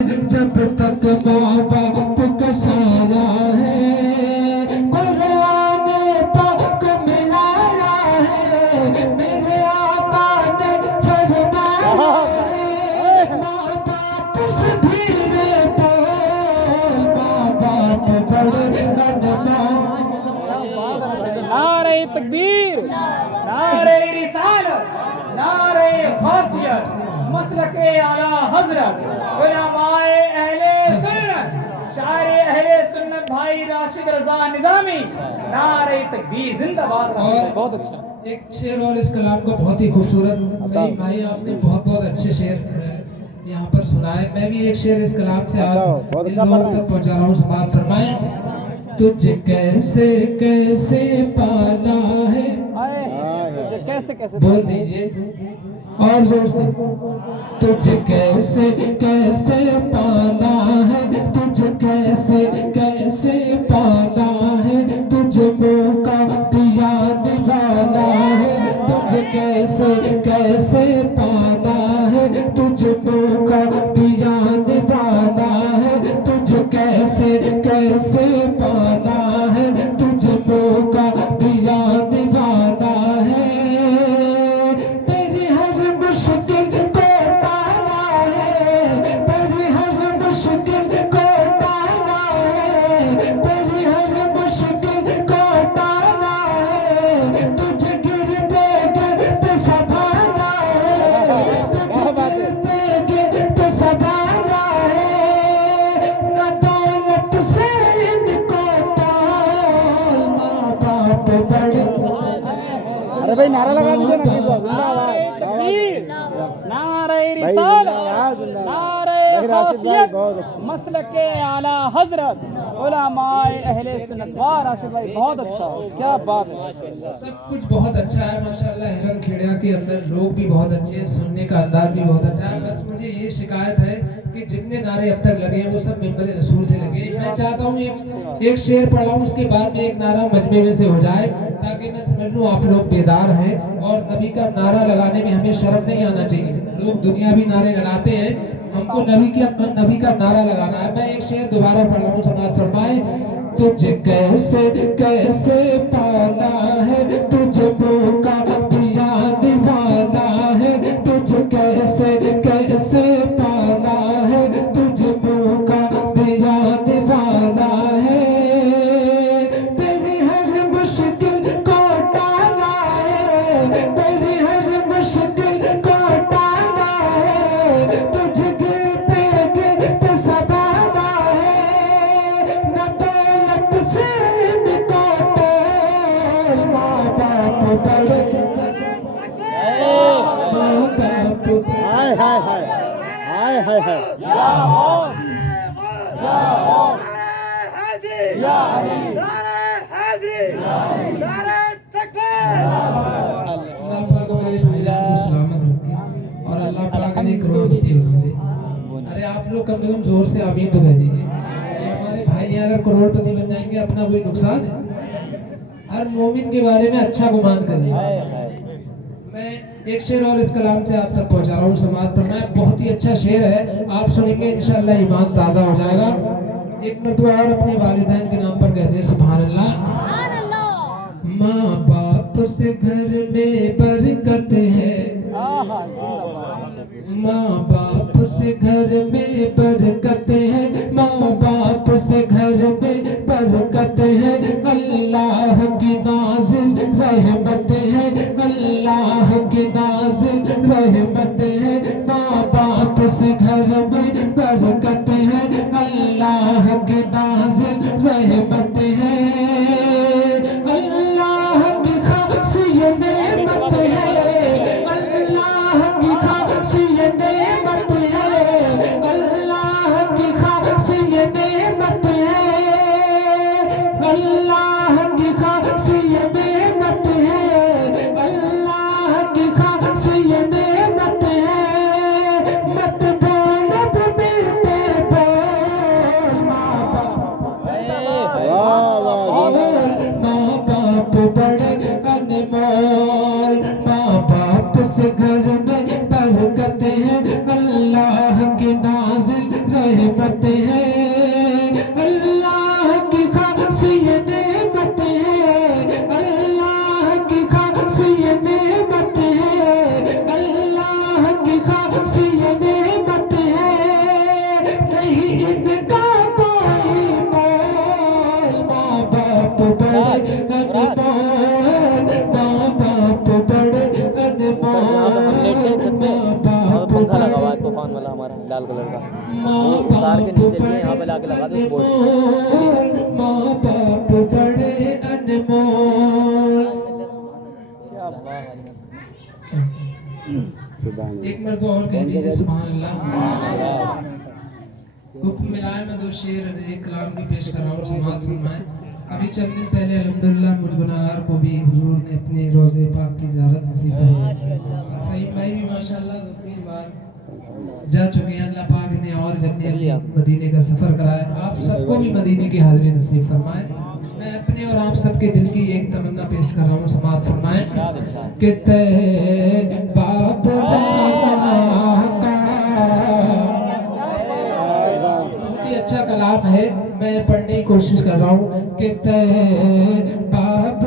जब तक माँ बाप का साया है, कुरान पाक मिलाया है, मेरे आका ने फरमाया है, माँ बाप से धीरे बोल, माँ बाप बड़े अनमान। नारे तकबीर, नारे रिसालत, नारे खासियत, मसलके आला हजरत, उलमाए अहले सुन्नत, शायरे अहले सुन्नत भाई राशिद रजा निजामी, नारे तकबीर, जिंदाबाद। राशिद बहुत अच्छा एक शेर और इस कलाम को बहुत ही खूबसूरत भाई आपने बहुत अच्छे शेर यहाँ पर सुनाए। मैं भी एक शेर इस कलाम से आप लोगों तक पहुँचा रहा हूँ। समाअत फरमाएं। तुझे कैसे कैसे पाला है, तुझे कैसे कैसे बोल दीजिए और जोर से। तुझे कैसे कैसे पाला है, तुझे कैसे कैसे पाला है, तुझे मौका दिया निभाना है, तुझे कैसे कैसे पाला है, तुझे मौका दिया निभाना है, तुझे कैसे कैसे पाला है, तुझे मौका दिया निभाना है, तेरी हर मुश्किल को टाला है, तेरी हर मुश्किल को टाला है, तेरी हर मुश्किल को टाला है, तुझे गिरते गिरते संभाला है, तुझे गिरते गिरते संभाला है, न दौलत से इनको ताल, माँ बाप बड़े। अरे भाई नारा लगा दीजिए ना किसी को। जिंदाबाद नारे रिसालत, नारे खासियत, बहुत अच्छे। मसलके आला हजरत, उलमाए अहले सुन्नत। वाह राशिद भाई बहुत अच्छा, क्या बात है। सब कुछ बहुत अच्छा है माशाल्लाह। हिरन खेड़ा के अंदर लोग भी बहुत अच्छे हैं, सुनने का अंदाज भी बहुत अच्छा है। बस मुझे ये शिकायत है कि जितने नारे अब तक लगे हैं वो सब मिंबर रसूल से लगे। मैं चाहता हूँ एक शेर पढ़ाऊँ, उसके बाद में एक नारा मजमे में से हो जाए, ताकि मैं समझ लूँ आप लोग बेदार हैं। और नबी का नारा लगाने में हमें शर्म नहीं आना चाहिए। लोग दुनियावी नारे लगाते हैं, हमको नबी का नारा लगाना है। मैं एक शेर दोबारा पढ़ रहा हूँ, समाअत फरमाए। तुझे कैसे कैसे पाला है, तुझे मौका दिया निभाना है, तुझे कैसे कैसे पाला है, तुझे मौका दिया निभाना है, तेरी हर मुश्किल को टाला है, तेरी हर मुश्किल को टाला है, तुझे गिरते गिरते संभाला है, न दौलत से इनको तोल, माँ बाप बड़े। माँ बाप हाय हाय हाय हाय हाय हाय। या हो, या हो, या अल्लाह पाक मेरे भाईजान को सलामत रखे और अल्लाह पाक ने करोड़पति बना दे। अरे आप लोग कम से कम जोर से आमीन तो कह दीजिए। ये हमारे भाई हैं, अगर करोड़पति बन जाएंगे अपना कोई नुकसान है? हर मोमिन के बारे में अच्छा गुमान करिए। मैं एक शेर और इस कलाम से आप तक पहुंचा रहा हूँ। समाअत फरमाएं। बहुत ही अच्छा शेर है, आप सुनेंगे इंशाअल्लाह ईमान ताज़ा हो जाएगा। एक मरतबा और अपने वालिदैन के नाम पर कहते हैं सुभान अल्लाह। माँ बाप से घर में बरकत है, माँ बाप से घर में बरकत है, माँ बाप से घर में बरकत है, अल्लाह की नाज़िल रहमत है, अल्लाह की नाज़िल रहमत है, माँ बाप से घर में बरकत है, अल्लाह की नाज़िल रहमत है, अल्लाह की खासियत नेमत है, अल्लाह की खासियत नेमत है, अल्लाह की खासियत नेमत है, अल्लाह की खासियत नेमत है, अल्लाह की खासियत नेमत है, मत बोलो तो मिलते बोल, माँ बाप। वाह वाह नेमत है, अल्लाह की खास ये नेमत है, अल्लाह की खास ये नेमत है, अल्लाह की खास ये नेमत है, नहीं इनका कोई मोल। माँ बाप बड़े अनमोल, माँ बाप बड़े यहाँ पे हम लेटे हैं छत पे, यहाँ पे पंखा लगा हुआ है तूफान वाला हमारा लाल कलर का, वो उतार के नीचे लिए यहाँ पे लाके लगा दो उस बोर्ड में। माँ बाप बड़े अनमोल। क्या बात है। एक मरतबा और कह दीजिए सुभान अल्लाह। हुक्म मिलाए मैं दो शेर एक कलाम की पेश कर रहा हूँ, समाअत फरमाएं। अभी चंद दिन पहले अल्हम्दुलिल्लाह मुझ गुनाहगार को भी हुजूर ने अपने रोज़े पाक की ज़ियारत नसीब फरमाई। भाई भी माशाअल्लाह 2-3 बार जा चुके हैं। अल्लाह पाक ने और जन्नत मदीने का सफ़र कराया। आप सबको भी मदीने की हाज़िरी नसीब फरमाए। मैं अपने और आप सबके दिल की एक तमन्ना पेश कर रहा हूँ, समाअत फरमाएं कि ते बाप बहुत ही अच्छा कलाम है, मैं पढ़ने की कोशिश कर रहा हूँ कि ते बाप